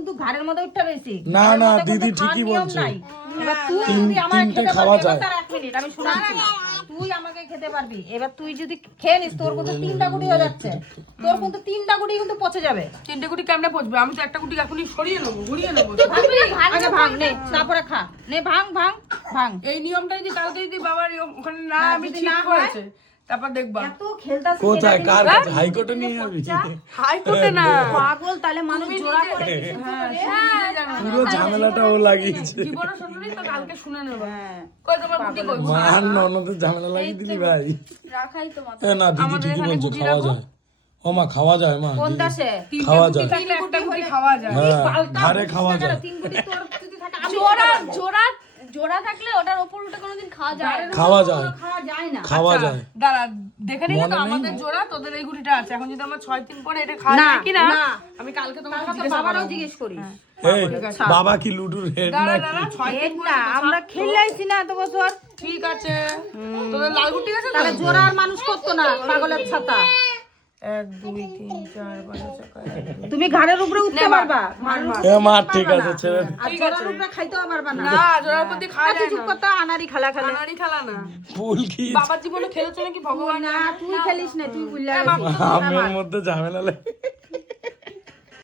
কিন্তু ঘাড়ের মধ্যে উঠতে রয়েছি না না দিদি ঠিকই বলছে এবার তুই যদি আমার তিনটে খেতে খাওয়া পারবি যায়। তার 1 মিনিট আমি শোনাচ্ছি তুই আমাকে খেতে পারবি এবার তুই যদি খেয়ে নিস তোর কিন্তু 3টা গুটি হয়ে যাচ্ছে তোর কিন্তু 3টা গুটি কিন্তু পচে যাবে 3টে গুটি কেমনে পচবে? আমি তো একটা গুটি এখনই সরিয়ে নেবো, ঘুরিয়ে নেবো। আগে ভাঙ নে তারপরে খা নে ভাঙ ভাঙ ভাঙ এই নিয়মটা যদি কালকে যদি বাবার ওখানে না আমি যদি ঠিক না হয়েছে তারপর দেখবা। এত খেলতাছিস কোথায় কার কাছে হাইকোর্টে নিয়ে যাবি হাইকোর্টে না, পাগল তাহলে মানুষ জোড়া করে পুরো ঝামেলাটা ও লাগিয়েছে জীবনের শুনলি তো কালকে শুনে নেবো। কই তোমার গুটি কই? মান ননদের ঝামেলা লাগিয়ে দিলি ভাই রাখাই তো মাথা। না দিদি ঠিকই বলছো খাওয়া যায় ও মা খাওয়া যায় মা কোন দাসে খাওয়া যায় থাকলে একটা গুটি খাওয়া যায়। হ্যাঁ ঘাড়ে খাওয়া যায় 3 গুটি তোর যদি থাকে আমি জোড়া থাকলে ওটার উপর উঠে কোনোদিন খাওয়া যায় না। খাওয়া যায় খাওয়া যায় না খাওয়া আচ্ছা, যায় দাঁড়া দেখে নিলে মনে তো নেই? আমাদের জোড়া, তোদের এই গুটিটা আছে। এখন যদি আমার 6 দিন পরে এটা খাওয়া না, যায় কিনা না। আমি কালকে তোমাকে তার জিজ্ঞাসা বাবারও করবো। জিজ্ঞেস করি এই বাবা কি লুডুর হেড দাঁড়া নাকি দাঁড়া 6 দিন পরে না আমরা খেলাইছি না এত বছর ঠিক আছে। তোদের লাল গুটি আছে তো? তাহলে জোড়া আর মানুষ করতো না পাগলের ছাতা 1 2 3 4 5 6 তুমি ঘাড়ের উপরে উঠতে পারবা এ মা ঠিক আছে ছেড়ে দে। আর জোড়ার উপরে খাইতেও পারবা না না জোড়ার প্রতি খাওয়া যায় চুপ না। করতে আনারি খালা খালা আনাড়ি খেলা না। ফুল কি বাবার জীবনে খেলেছো নাকি ভগবান? না তুই খেলিস না তুই বুঝলা আমের মধ্যে ঝামেলা লাগে